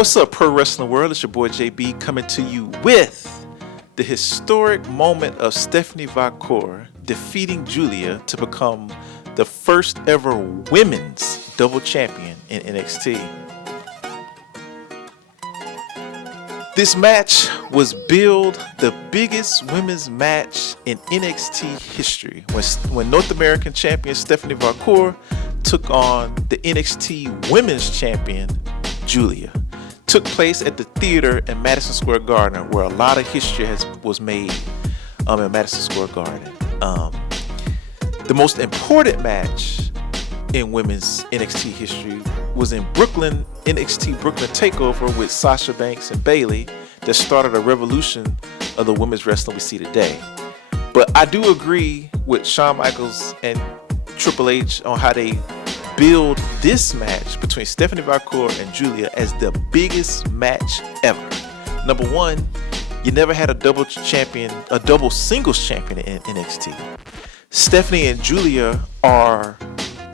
What's up, Pro Wrestling World? It's your boy JB coming to you with the historic moment of Stephanie Vaquer defeating Giulia to become the first ever women's double champion in NXT. This match was billed the biggest women's match in NXT history when North American champion Stephanie Vaquer took on the NXT women's champion Giulia. Took place at the theater in Madison Square Garden, where a lot of history was made in Madison Square Garden. The most important match in women's NXT history was in Brooklyn, NXT Brooklyn TakeOver with Sasha Banks and Bayley that started a revolution of the women's wrestling we see today. But I do agree with Shawn Michaels and Triple H on how they build this match between Stephanie Vaquer and Giulia as the biggest match ever. Number one, you never had a double singles champion in NXT. Stephanie and Giulia are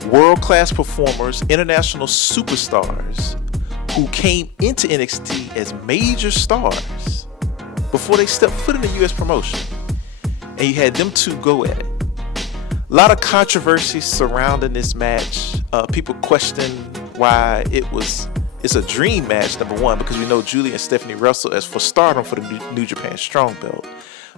world-class performers, international superstars who came into NXT as major stars before they stepped foot in the US promotion. And you had them two go at it. A lot of controversy surrounding this match. People question why it's a dream match, number one, because we know Giulia and Stephanie wrestled as for stardom for the New Japan Strong Belt.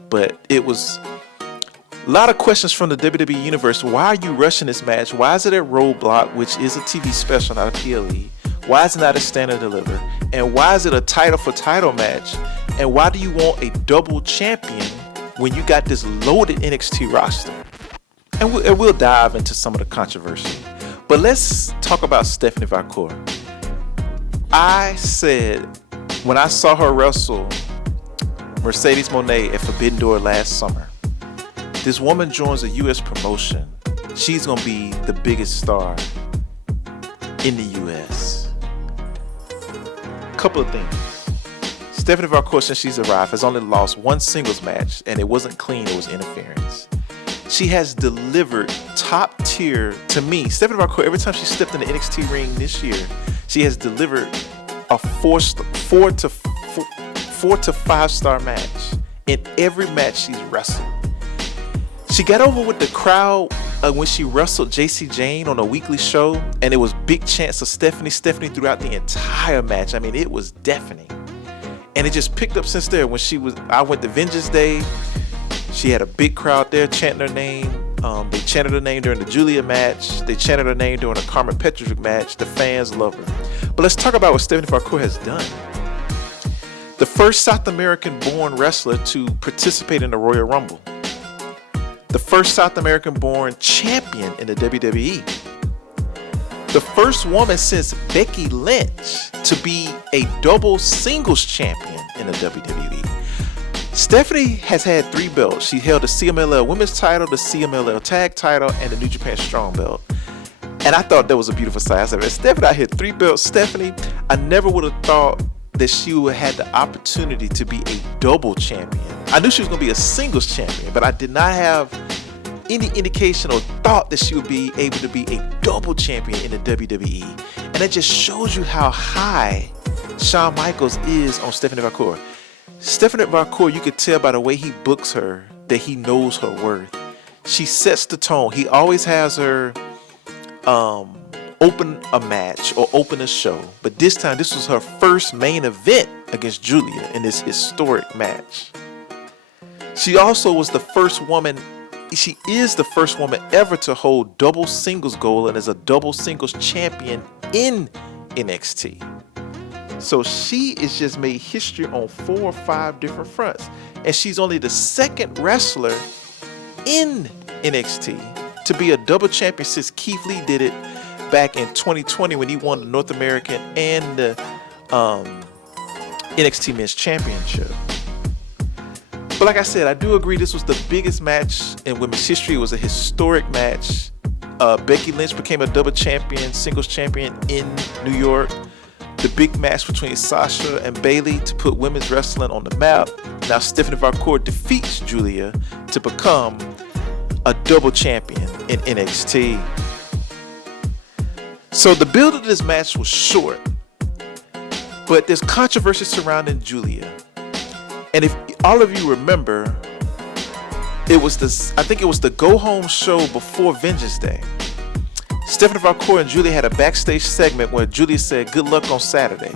But it was a lot of questions from the WWE Universe. Why are you rushing this match? Why is it at Roadblock, which is a TV special, not a PLE? Why is it not a Stand and Deliver? And why is it a title for title match? And why do you want a double champion when you got this loaded NXT roster? And we'll dive into some of the controversy. But let's talk about Stephanie Vaquer. I said, when I saw her wrestle Mercedes Moné at Forbidden Door last summer, this woman joins a U.S. promotion. She's going to be the biggest star in the U.S. Couple of things. Stephanie Vaquer, since she's arrived, has only lost one singles match, and it wasn't clean, it was interference. She has delivered top tier to me. Stephanie Vaquer, every time she stepped in the NXT ring this year, she has delivered a four to 5 star match in every match she's wrestled. She got over with the crowd when she wrestled JC Jane on a weekly show, and it was big chants of Stephanie throughout the entire match. I mean, it was deafening. And it just picked up since there. I went to Vengeance Day. She had a big crowd there chanting her name. They chanted her name during the Giulia match. They chanted her name during the Carmen Petrovic match. The fans love her. But let's talk about what Stephanie Vaquer has done. The first South American-born wrestler to participate in the Royal Rumble. The first South American-born champion in the WWE. The first woman since Becky Lynch to be a double singles champion in the WWE. Stephanie has had 3 belts. She held the CMLL Women's title, the CMLL Tag title, and the New Japan Strong Belt. And I thought that was a beautiful sight. I said, Stephanie, I hit 3 belts. Stephanie, I never would have thought that she would have had the opportunity to be a double champion. I knew she was going to be a singles champion, but I did not have any indication or thought that she would be able to be a double champion in the WWE. And that just shows you how high Shawn Michaels is on Stephanie Vaquer. Stephanie Vaquer, you could tell by the way he books her that he knows her worth. She sets the tone. He always has her open a match or open a show. But this time, this was her first main event against Giulia in this historic match. She also was the first woman. She is the first woman ever to hold double singles gold and is a double singles champion in NXT. So she has just made history on 4 or 5 different fronts. And she's only the second wrestler in NXT to be a double champion since Keith Lee did it back in 2020 when he won the North American and the NXT Men's Championship. But like I said, I do agree this was the biggest match in women's history. It was a historic match. Becky Lynch became a double champion, singles champion in New York. The big match between Sasha and Bayley to put women's wrestling on the map. Now Stephanie Vaquer defeats Giulia to become a double champion in NXT. So the build of this match was short. But there's controversy surrounding Giulia. And if all of you remember, I think it was the go home show before Vengeance Day. Stephanie Vaquer and Giulia had a backstage segment where Giulia said, "Good luck on Saturday."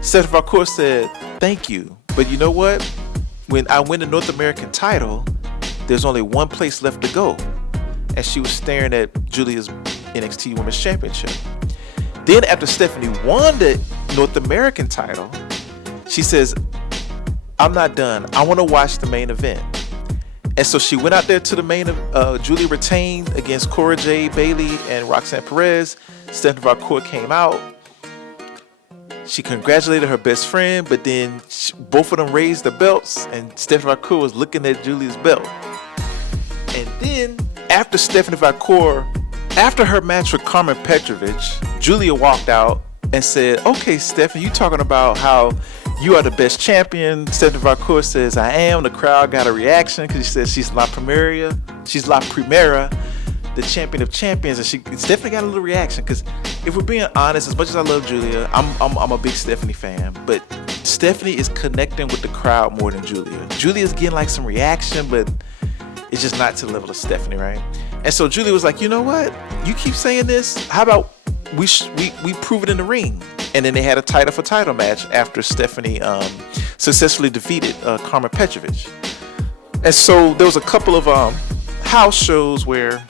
Stephanie Vaquer said, "Thank you. But you know what? When I win the North American title, there's only one place left to go." And she was staring at Giulia's NXT Women's Championship. Then after Stephanie won the North American title, she says, "I'm not done. I want to watch the main event." And so she went out there to the main event. Giulia retained against Cora Jade, Bayley, and Roxanne Perez. Stephanie Vaquer came out. She congratulated her best friend, but then both of them raised the belts, and Stephanie Vaquer was looking at Giulia's belt. And then after Stephanie Vaquer, after her match with Carmen Petrovic, Giulia walked out and said, "Okay, Stephanie, you talking about how you are the best champion." Stephanie Vaquer says, "I am." The crowd got a reaction because she says she's La Primera, the champion of champions, and Stephanie got a little reaction because if we're being honest, as much as I love Giulia, I'm a big Stephanie fan, but Stephanie is connecting with the crowd more than Giulia. Giulia's getting like some reaction, but it's just not to the level of Stephanie, right? And so Giulia was like, "You know what? You keep saying this. How about we prove it in the ring?" And then they had a title for title match after Stephanie successfully defeated Carmen Petrovic. And so there was a couple of house shows where,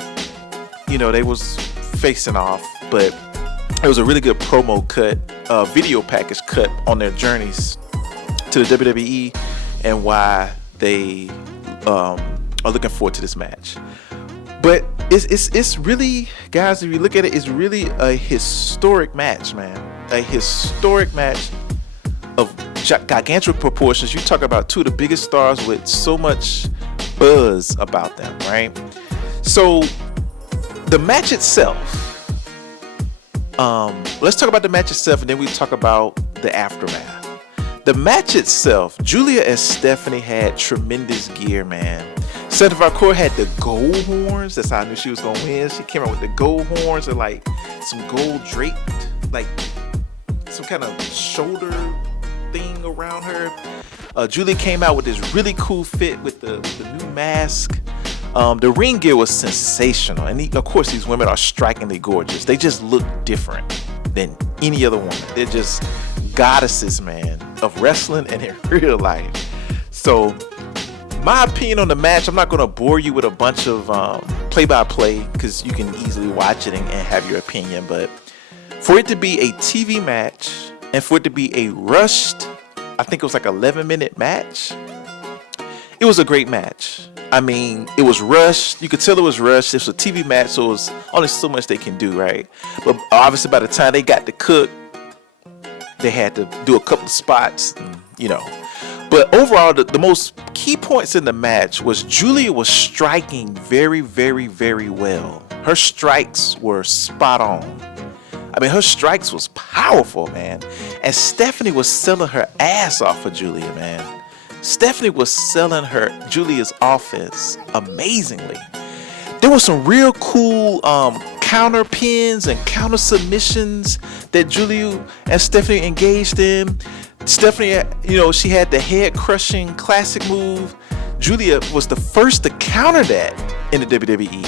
they was facing off, but it was a really good promo cut, video package cut on their journeys to the WWE and why they are looking forward to this match. But it's really, guys, if you look at it, it's really a historic match, man. A historic match of gigantic proportions. You talk about two of the biggest stars with so much buzz about them, right? So the match itself, let's talk about the match itself and then we talk about the aftermath. The match itself, Giulia and Stephanie had tremendous gear, man. Stephanie Vaquer had the gold horns. That's how I knew she was going to win. She came out with the gold horns and like some gold draped, like some kind of shoulder thing around her. Giulia came out with this really cool fit with the new mask. The ring gear was sensational. And of course, these women are strikingly gorgeous. They just look different than any other woman. They're just goddesses, man, of wrestling and in real life. So my opinion on the match, I'm not going to bore you with a bunch of play-by-play because you can easily watch it and have your opinion. But for it to be a TV match and for it to be a rushed, I think it was like 11-minute match, it was a great match. I mean, it was rushed. You could tell it was rushed. It was a TV match, so it was only so much they can do, right? But obviously by the time they got to cook, they had to do a couple of spots, and, But overall, the most key points in the match was Giulia was striking very, very, very well. Her strikes were spot on. I mean, her strikes was powerful, man. And Stephanie was selling her ass off for Giulia, man. Stephanie was selling Giulia's offense amazingly. There was some real cool counter pins and counter submissions that Giulia and Stephanie engaged in. Stephanie, she had the head crushing classic move. Giulia was the first to counter that in the WWE.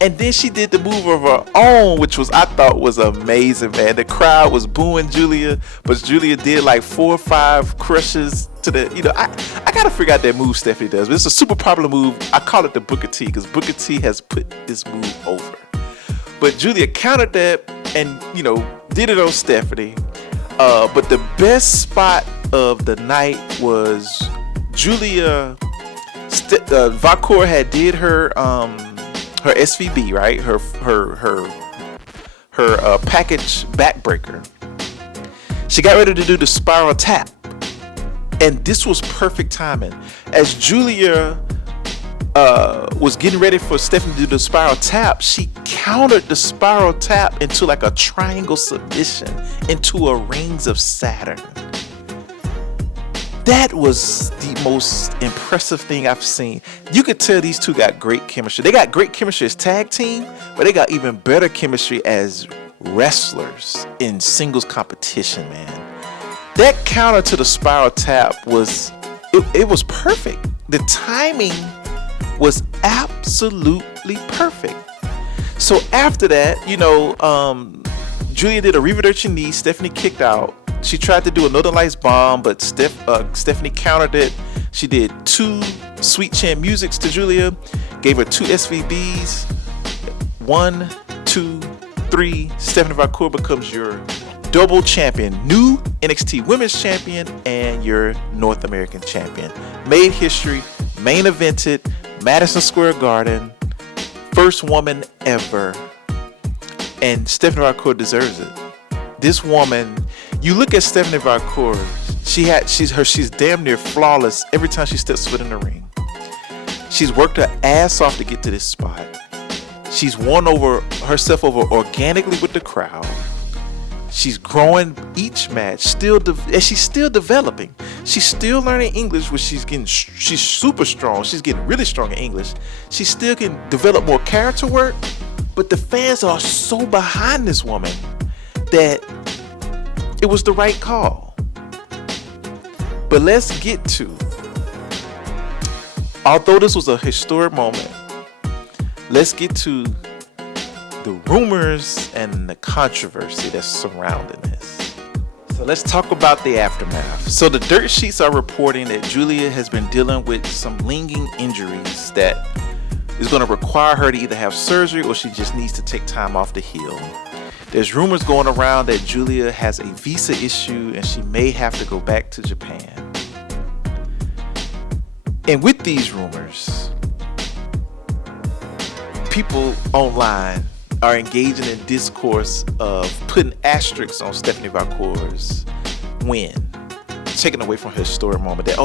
And then she did the move of her own, which I thought was amazing, man. The crowd was booing Giulia, but Giulia did like 4 or 5 crushes to the, I gotta figure out that move Stephanie does. But it's a super popular move. I call it the Booker T because Booker T has put this move over. But Giulia countered that and, did it on Stephanie. But the best spot of the night was Giulia, Vaquer had did her SVB, right? Her package backbreaker. She got ready to do the spiral tap. And this was perfect timing. As Giulia was getting ready for Stephanie to do the spiral tap, she countered the spiral tap into like a triangle submission into a Rings of Saturn. That was the most impressive thing I've seen. You could tell these two got great chemistry. They got great chemistry as tag team, but they got even better chemistry as wrestlers in singles competition, man. That counter to the spiral tap was perfect. The timing was absolutely perfect. So after that, Giulia did a reverse knee. Stephanie kicked out. She tried to do a Northern Lights bomb, but Stephanie countered it. She did 2 sweet chin musics to Giulia, gave her 2 SVBs. 1, 2, 3. Stephanie Vaquer becomes your double champion, new NXT Women's Champion and your North American Champion. Made history, main evented, Madison Square Garden, first woman ever, and Stephanie Vaquer deserves it. This woman, you look at Stephanie Vaquer, she's damn near flawless every time she steps foot in the ring. She's worked her ass off to get to this spot. She's won herself over organically with the crowd. She's growing each match, and she's still developing. She's still learning English, which she's super strong. She's getting really strong in English. She still can develop more character work, but the fans are so behind this woman that it was the right call. But let's get to, although this was a historic moment, let's get to the rumors and the controversy that's surrounding this. So let's talk about the aftermath. So the dirt sheets are reporting that Giulia has been dealing with some lingering injuries that is going to require her to either have surgery or she just needs to take time off to heal. There's rumors going around that Giulia has a visa issue and she may have to go back to Japan. And with these rumors, people online are engaging in discourse of putting asterisks on Stephanie Vaquer's win, taking away from her historic moment that,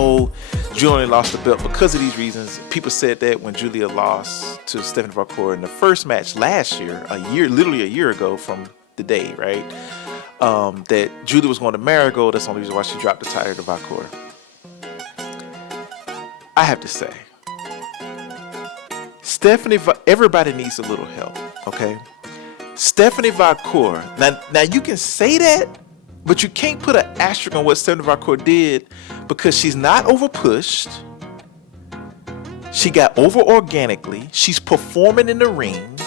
Giulia only lost the belt because of these reasons. People said that when Giulia lost to Stephanie Vaquer in the first match last year, literally a year ago from the day, right? That Giulia was going to Marigold. That's the only reason why she dropped the title to Vaquer. I have to say, everybody needs a little help, okay? Stephanie Vaquer, now you can say that, but you can't put an asterisk on what Stephanie Vaquer did because she's not over-pushed. She got over organically. She's performing in the ring.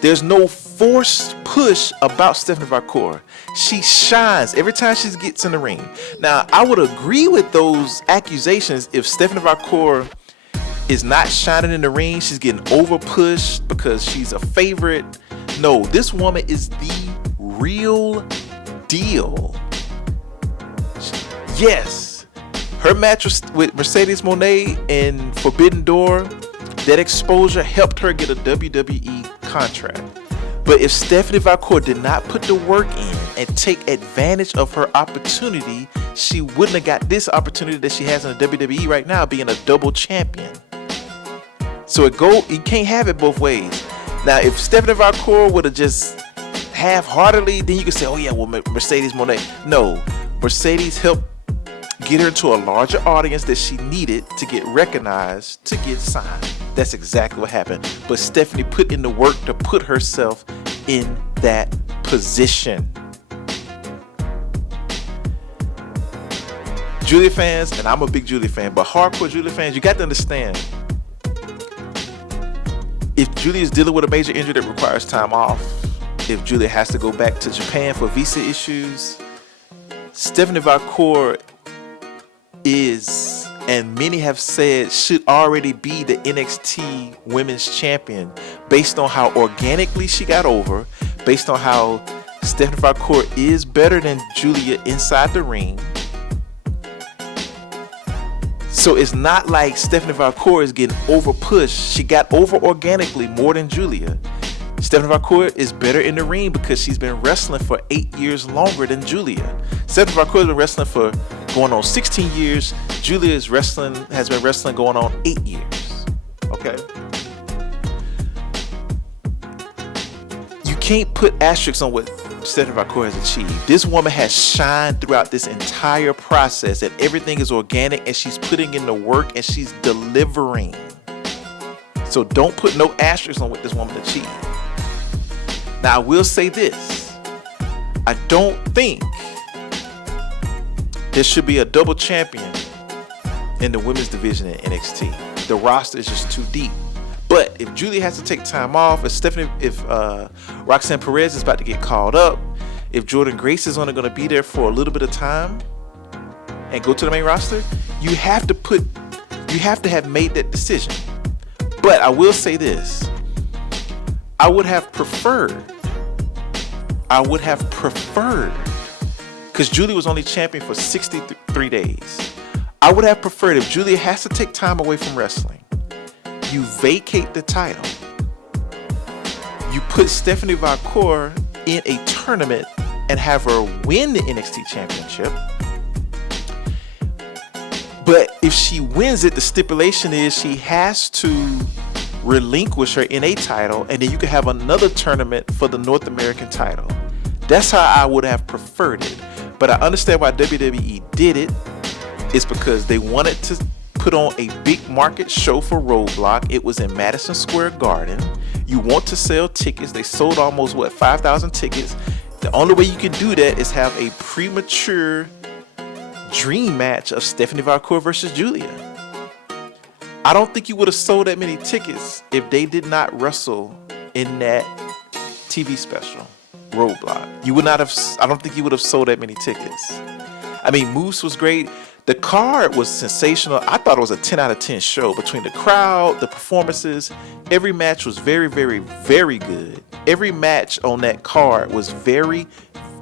There's no forced push about Stephanie Vaquer. She shines every time she gets in the ring. Now, I would agree with those accusations if Stephanie Vaquer is not shining in the ring, she's getting over pushed because she's a favorite. No, this woman is the real deal. Yes, her match with Mercedes Moné in Forbidden Door, that exposure helped her get a WWE contract. But if Stephanie Vaquer did not put the work in and take advantage of her opportunity, she wouldn't have got this opportunity that she has in the WWE right now, being a double champion. So you can't have it both ways. Now, if Stephanie Vaquer would have just half-heartedly, then you could say, Mercedes Moné. No, Mercedes helped get her into a larger audience that she needed to get recognized, to get signed. That's exactly what happened. But Stephanie put in the work to put herself in that position. Giulia fans, and I'm a big Giulia fan, but hardcore Giulia fans, you got to understand, if Giulia is dealing with a major injury that requires time off, if Giulia has to go back to Japan for visa issues, Stephanie Vaquer is, and many have said, should already be the NXT Women's Champion based on how organically she got over, based on how Stephanie Vaquer is better than Giulia inside the ring. So it's not like Stephanie Vaquer is getting over pushed. She got over organically more than Giulia. Stephanie Vaquer is better in the ring because she's been wrestling for 8 years longer than Giulia. Stephanie Vaquer has been wrestling for going on 16 years. Giulia has been wrestling going on 8 years. Okay? You can't put asterisks on what Stephanie Vaquer has achieved. This woman has shined throughout this entire process, and everything is organic, and she's putting in the work, and she's delivering. So don't put no asterisks on what this woman achieved. Now, I will say this. I don't think there should be a double champion in the women's division in NXT. The roster is just too deep. But if Giulia has to take time off, if Roxanne Perez is about to get called up, if Jordynne Grace is only going to be there for a little bit of time and go to the main roster, you have to have made that decision. But I will say this. I would have preferred, because Giulia was only champion for 63 days. I would have preferred if Giulia has to take time away from wrestling, you vacate the title. You put Stephanie Vaquer in a tournament and have her win the NXT championship. But if she wins it, the stipulation is she has to relinquish her NA title, and then you can have another tournament for the North American title. That's how I would have preferred it. But I understand why WWE did it. It's because they wanted to put on a big market show for Roadblock. It was in Madison Square Garden. You want to sell tickets. They sold almost 5,000 tickets. The only way you can do that is have a premature dream match of Stephanie Vaquer versus Giulia. I don't think you would have sold that many tickets if they did not wrestle in that TV special, Roadblock. You would not have. I don't think you would have sold that many tickets. I mean, Moose was great. The card was sensational. I thought it was a 10 out of 10 show between the crowd, the performances. Every match was very, very, very good. Every match on that card was very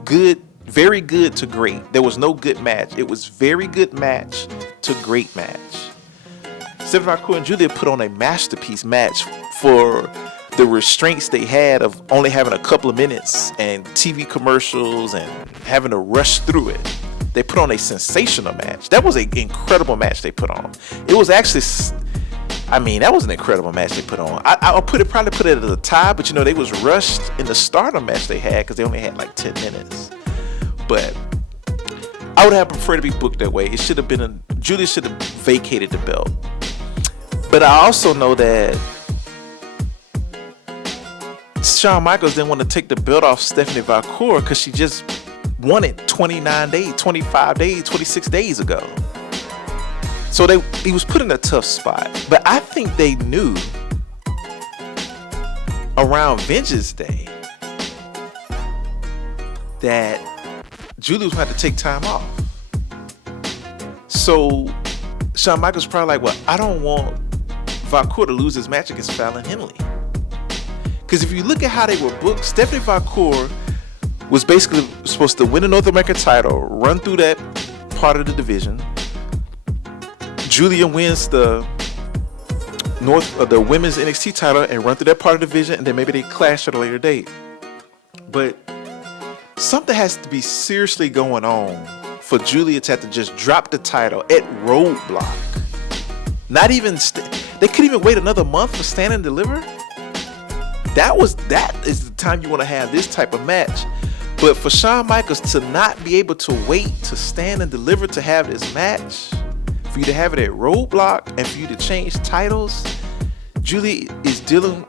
good to great. There was no good match. It was very good match to great match. Stephanie Vaquer and Giulia put on a masterpiece match for the restraints they had of only having a couple of minutes and TV commercials and having to rush through it. They put on a sensational match. That was an incredible match they put on. It was actually, that was an incredible match they put on. I'll probably put it at a tie, but they was rushed in the Stardom match they had because they only had like 10 minutes. But I would have preferred to be booked that way. It should have been Giulia should have vacated the belt. But I also know that Shawn Michaels didn't want to take the belt off Stephanie Vaquer because she just won it 29 days, 25 days, 26 days ago. So he was put in a tough spot. But I think they knew around Vengeance Day that Giulia was going to have to take time off. So Shawn Michaels was probably like, well, I don't want Vaquer to lose his match against Fallon Henley. Because if you look at how they were booked, Stephanie Vaquer was basically supposed to win the North American title, run through that part of the division. Giulia wins the women's NXT title and run through that part of the division, and then maybe they clash at a later date. But something has to be seriously going on for Giulia to have to just drop the title at Roadblock. Not even they couldn't even wait another month for Stand and Deliver. That is the time you want to have this type of match. But for Shawn Michaels to not be able to wait to Stand and Deliver to have this match, for you to have it at Roadblock, and for you to change titles, Giulia is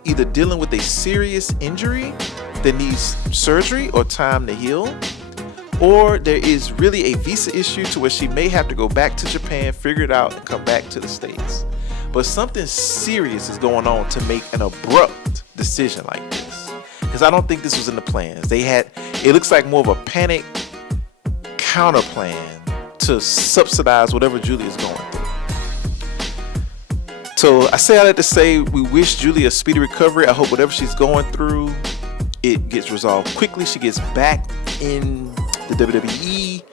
either dealing with a serious injury that needs surgery or time to heal, or there is really a visa issue to where she may have to go back to Japan, figure it out, and come back to the States. But something serious is going on to make an abrupt decision like this, because I don't think this was in the plans. It looks like more of a panic counter plan to subsidize whatever Giulia is going through. So I say all that to say we wish Giulia a speedy recovery. I hope whatever she's going through, it gets resolved quickly. She gets back in the WWE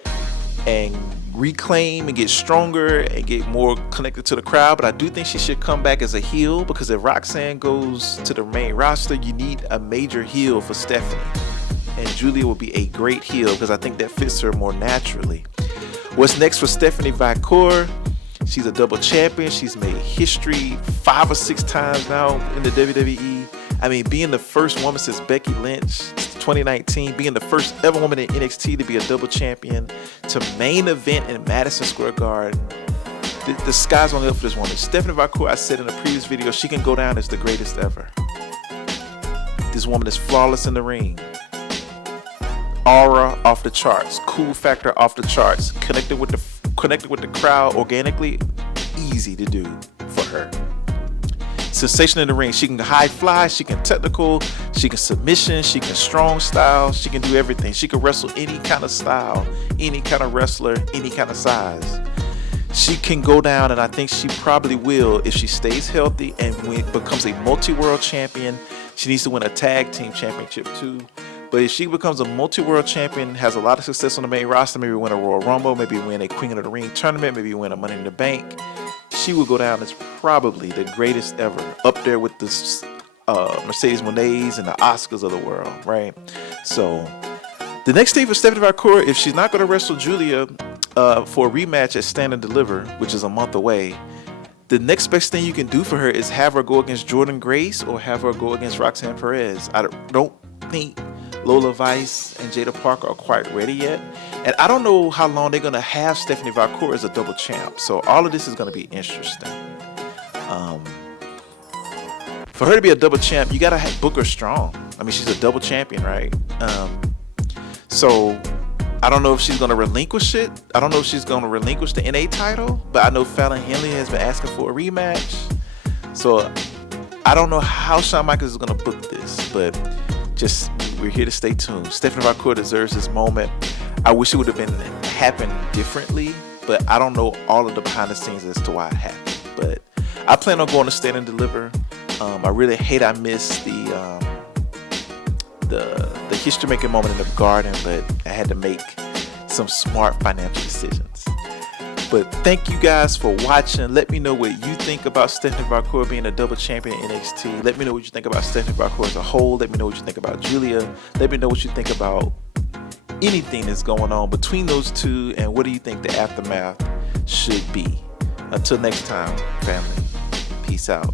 and reclaim and get stronger and get more connected to the crowd. But I do think she should come back as a heel, because if Roxanne goes to the main roster, you need a major heel for Stephanie, and Giulia will be a great heel because I think that fits her more naturally. What's next for Stephanie Vaquer? She's a double champion. She's made history 5 or 6 times now in the WWE. I mean, being the first woman since Becky Lynch 2019, being the first ever woman in NXT to be a double champion, to main event in Madison Square Garden. The sky's on the up for this woman. Stephanie Vaquer, I said in a previous video, she can go down as the greatest ever. This woman is flawless in the ring. aura off the charts, cool factor off the charts, connected with the crowd organically, easy to do for her. Sensation in the ring. She can high fly, she can technical, she can submission, she can strong style, she can do everything. She can wrestle any kind of style, any kind of wrestler, any kind of size. She can go down, and I think she probably will if she stays healthy and becomes a multi-world champion. She needs to win a tag team championship too. But if she becomes a multi-world champion, has a lot of success on the main roster, maybe win a Royal Rumble, maybe win a Queen of the Ring tournament, maybe win a Money in the Bank, she will go down as probably the greatest ever, up there with the Mercedes Moné's and the Oscars of the world, right? So the next thing for Stephanie Vaquer, if she's not going to wrestle Giulia for a rematch at Stand and Deliver, which is a month away, the next best thing you can do for her is have her go against Jordynne Grace or have her go against Roxanne Perez. I don't think Lola Vice and Jada Parker are quite ready yet. And I don't know how long they're going to have Stephanie Vaquer as a double champ. So all of this is going to be interesting. For her to be a double champ, you got to book her strong. I mean, she's a double champion, right? So I don't know if she's going to relinquish it. I don't know if she's going to relinquish the NA title. But I know Fallon Henley has been asking for a rematch. So I don't know how Shawn Michaels is going to book this. But just, we're here to stay tuned. Stephanie Vaquer deserves this moment. I wish it would have happened differently, but I don't know all of the behind the scenes as to why it happened. But I plan on going to Stand and Deliver. I really hate I missed the history making moment in the Garden, but I had to make some smart financial decisions. But thank you guys for watching. Let me know what you think about Stephanie Vaquer being a double champion in NXT. Let me know what you think about Stephanie Vaquer as a whole. Let me know what you think about Giulia. Let me know what you think about anything that's going on between those two, and what do you think the aftermath should be. Until next time, family, peace out.